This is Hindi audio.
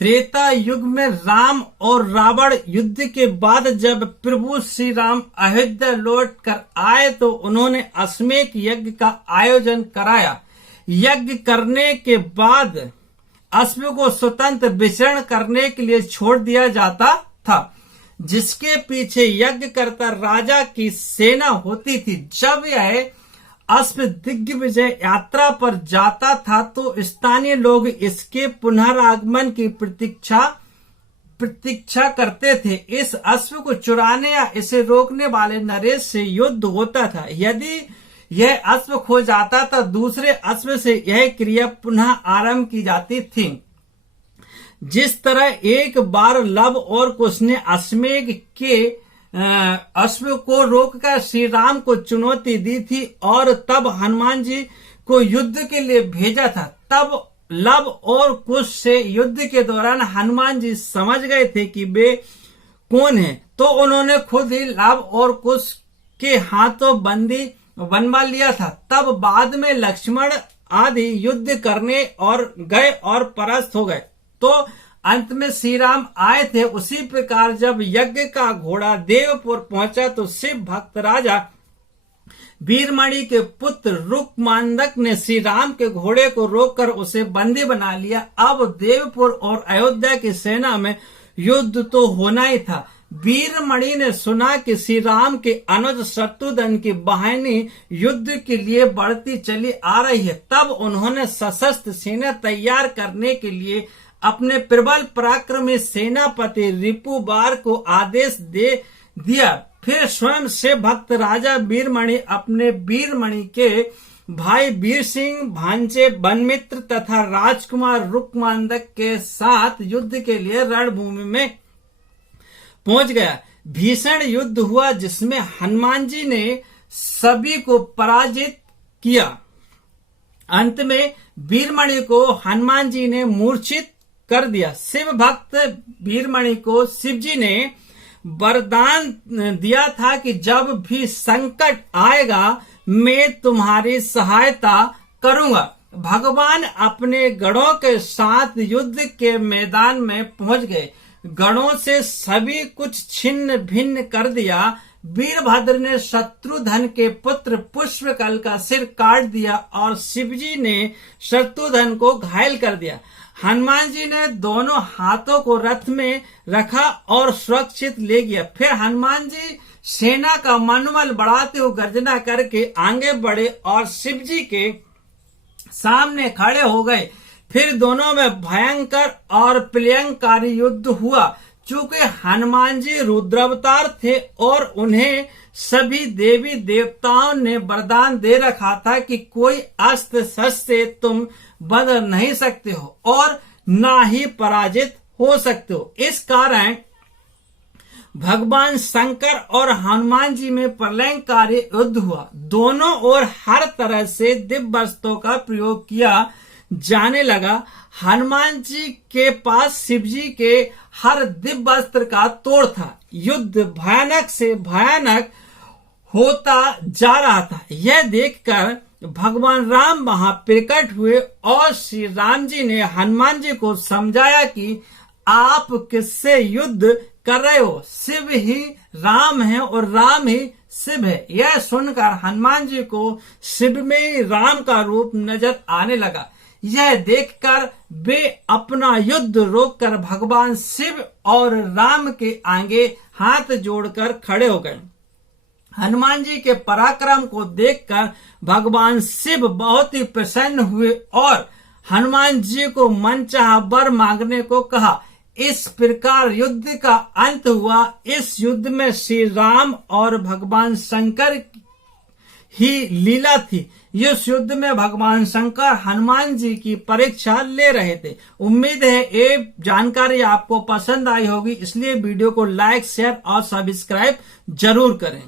त्रेता युग में राम और रावण युद्ध के बाद जब प्रभु श्री राम अयोध्या लौट कर आए तो उन्होंने अश्वमेध यज्ञ का आयोजन कराया। यज्ञ करने के बाद अश्व को स्वतंत्र विचरण करने के लिए छोड़ दिया जाता था, जिसके पीछे यज्ञ करता राजा की सेना होती थी। जब यह अश्व दिग्विजय यात्रा पर जाता था तो स्थानीय लोग इसके पुनरागमन की प्रतीक्षा करते थे। इस अश्व को चुराने या इसे रोकने वाले नरेश से युद्ध होता था। यदि यह अश्व खो जाता तो दूसरे अश्व से यह क्रिया पुनः आरंभ की जाती थी। जिस तरह एक बार लव और कुश ने अश्वमेध के अश्व को रोककर श्री राम को चुनौती दी थी और तब हनुमान जी को युद्ध के लिए भेजा था। तब लव और कुश से युद्ध के दौरान हनुमान जी समझ गए थे कि वे कौन हैं, तो उन्होंने खुद ही लव और कुश के हाथों बंदी बनवा लिया था। तब बाद में लक्ष्मण आदि युद्ध करने और गए और परास्त हो गए तो अंत में श्री राम आए थे। उसी प्रकार जब यज्ञ का घोड़ा देवपुर पहुंचा तो शिव भक्त राजा वीरमणि के पुत्र रुक्मांदक ने श्री राम के घोड़े को रोककर उसे बंदी बना लिया। अब देवपुर और अयोध्या की सेना में युद्ध तो होना ही था। वीरमणि ने सुना कि श्री राम के अनुज शत्रुघ्न की बाहिनी युद्ध के लिए बढ़ती चली आ रही है। तब उन्होंने सशस्त्र सेना तैयार करने के लिए अपने प्रबल पराक्रमी सेनापति रिपुबार को आदेश दे दिया। फिर स्वयं शिव भक्त राजा वीरमणि अपने वीरमणि के भाई वीर सिंह, भांजे बनमित्र तथा राजकुमार रुक्मांदक के साथ युद्ध के लिए रणभूमि में पहुंच गया। भीषण युद्ध हुआ जिसमें हनुमान जी ने सभी को पराजित किया। अंत में वीरमणि को हनुमान जी ने मूर्छित कर दिया। शिव भक्त वीरमणि को शिवजी ने वरदान दिया था कि जब भी संकट आएगा मैं तुम्हारी सहायता करूंगा। भगवान अपने गणों के साथ युद्ध के मैदान में पहुंच गए। गणों से सभी कुछ छिन्न भिन्न कर दिया। वीरभद्र ने शत्रुघ्न के पुत्र पुष्पकल का सिर काट दिया और शिवजी ने शत्रुघ्न को घायल कर दिया। हनुमान जी ने दोनों हाथों को रथ में रखा और सुरक्षित ले गया। फिर हनुमान जी सेना का मनोबल बढ़ाते हुए गर्जना करके आगे बढ़े और शिवजी के सामने खड़े हो गए। फिर दोनों में भयंकर और प्रलयंकारी युद्ध हुआ। चूंकि हनुमान जी रुद्रावतार थे और उन्हें सभी देवी देवताओं ने वरदान दे रखा था कि कोई अस्त्र शस्त्र से तुम बदल नहीं सकते हो और ना ही पराजित हो सकते हो। इस कारण भगवान शंकर और हनुमान जी में प्रलयंकारी युद्ध हुआ। दोनों ओर हर तरह से दिव्य वस्त्रों का प्रयोग किया जाने लगा। हनुमान जी के पास शिवजी के हर दिव्य वस्त्र का तोड़ था। युद्ध भयानक से भयानक होता जा रहा था। यह देखकर भगवान राम वहां प्रकट हुए और श्री राम जी ने हनुमान जी को समझाया कि आप किससे युद्ध कर रहे हो, शिव ही राम है और राम ही शिव है। यह सुनकर हनुमान जी को शिव में राम का रूप नजर आने लगा। यह देखकर वे अपना युद्ध रोककर भगवान शिव और राम के आगे हाथ जोड़कर खड़े हो गए। हनुमान जी के पराक्रम को देखकर भगवान शिव बहुत ही प्रसन्न हुए और हनुमान जी को मनचाहा वर मांगने को कहा। इस प्रकार युद्ध का अंत हुआ। इस युद्ध में श्री राम और भगवान शंकर ही लीला थी। इस युद्ध में भगवान शंकर हनुमान जी की परीक्षा ले रहे थे। उम्मीद है ये जानकारी आपको पसंद आई होगी, इसलिए वीडियो को लाइक, शेयर और सब्सक्राइब जरूर करें।